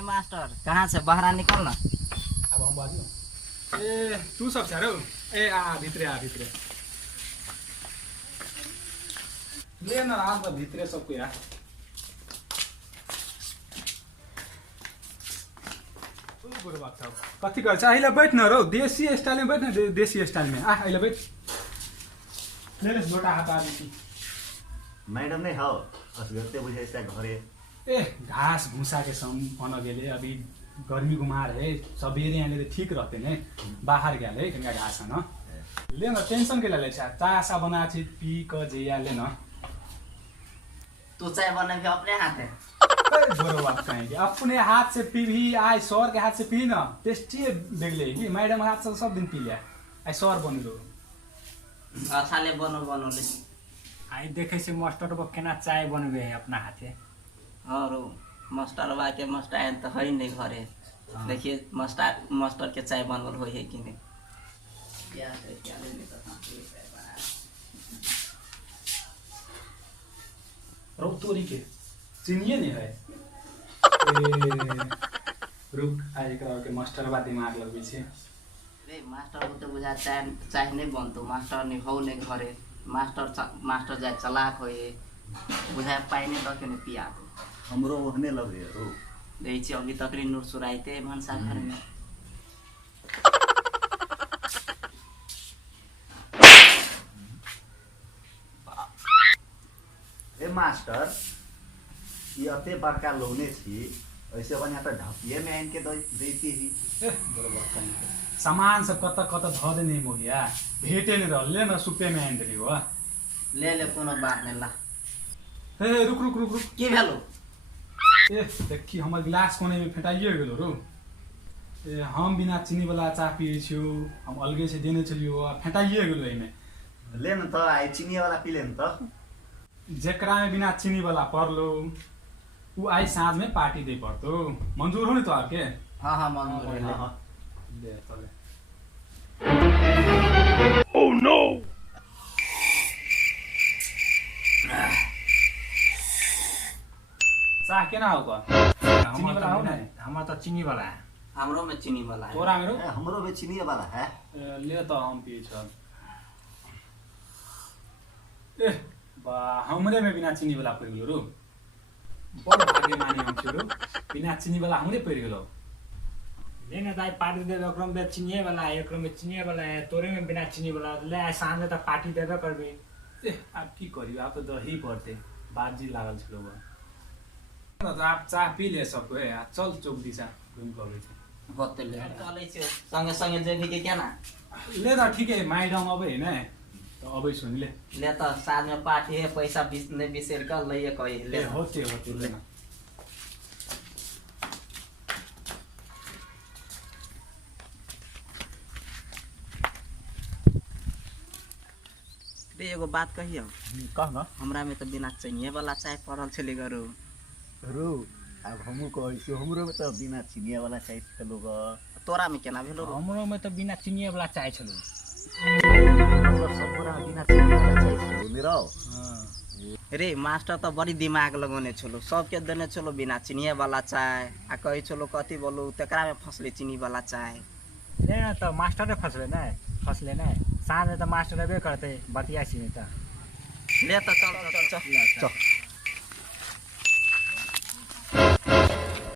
ए master कहाँ से बाहर निकल ना। अब हम बाजू ए तू सब चारो ए आ भित्रे ले न आज त भित्रे सबको यार बुढ़वा साहब कथी कर अहिले बैठ न रौ देसी स्टाइल में बैठ न देसी स्टाइल में अहिले बैठ ले ले लोटा हटा दी मैडम नहीं हो असगरते बुझे से घरे ए घास भूसा के सम अन गेले अभी गर्मी गुमार है सबेरे यहाँ ठीक रहते ने बाहर गया है कहीं घास न ले न टेंशन के ले चासा बना छी पी क जया ले न तू चाय बना के अपने हाथ है बड़ो बात कहेंगे अपने हाथ से पी भी आए सर के हाथ से पी ना टेस्टी देख लेगी मैडम हाथ से सब दिन पी लिया आई सर बन लो अच्छा ले बनो ले आई देखे से मास्टर को केना चाय बनबे है अपना हाथे और मास्टर बा के मास्टर तो है नहीं घरे देखिए मास्टर के चाय बनल हो है कि नहीं क्या लेने रुक तोरी के चिनिए नहीं है रुक आज के मास्टर बा दिमाग लगबे छे रे मास्टर को तो बुझा चाय नहीं बनतो मास्टर नहीं हो नहीं घरे मास्टर जाए चलाक हो ये बुझा पाई नहीं तो के पिया दो हमरो ओहने लगे हो देखी छी अभी तक नूर सुराइते भंसा घर में ए मास्टर ये अते बड़का लोने छी ऐसे बन यहाँ तो ढकिए में आन के देती ही सामान सब कत ध देने मोहिया भेटे नहीं रह ले न सुपे में आन देली हो ले कोनो बात नहीं ला ए रुक के भेलो ए देखी हमर गिलास कोने में फेटाइए गेलो रो ए हम बिना चीनी वाला चाह पिए छियो हम अलगे से देने चलियो आ फेटाइए गेलो एमे ले न तो आई चीनी वाला पी ले न तो जेकरा में बिना चीनी वाला परलो उ आई साँझ में पार्टी दे पड़तो मंजूर हो नहीं तो आपके हाँ मंजूर है ले तो ले ओह नो चाह केना होगा चीनी वाला हो ना हमारा तो चीनी वाला है हमरो में चीनी वाला है तोरा मेरो हमरो में चीनी वाला है ले तो हम पिए छ ए बा हमरे में बिना चीनी वाला पड़ गेलो रो बड़ भाग्य माने हम छिरो बिना चीनी वाला हमरे पड़ गेलो लेने दाई पार्टी दे एकरो में चीनी वाला है एकरो में चीनी वाला है तोरे में बिना चीनी वाला ले सामने तो पार्टी देबे करबे ए आप की करियो आप तो दही पड़ते बाजी लागल छलो बा तो आप चाह पी ले सबको ए चल चौक दिशा घुम के आबै छै होते ले चले छ संगे संगे जे भी के क्या ना ले त ठीक है मैडम अब हैन तो अबै सुन ले ले तो साथ में पार्टी है पैसा नहीं बिसेर कर लइए कहि ले होते ले ना रे एगो बात कहियो कह न हमरा में तो बिना चीनी वाला चाय पड़ल छले गरो रो अब हमू को ऐसे हमरो में तो बिना चीनी वाला चाहिए चलो ग तोरा में केना भेलो हमरो में तो बिना चीनी वाला चाय छलो सबरा बिना चीनी वाला चाहिए मेरा रे मास्टर तो बड़ी दिमाग लगोने छलो सबके देने छलो बिना चीनी वाला चाय आ कहि छलो कथी बोलू तेकरा में फसले चीनी वाला चाय लेना तो मास्टर फसले ना साँझ में तो मास्टर अबे करते बतिया सी तो ले तो चल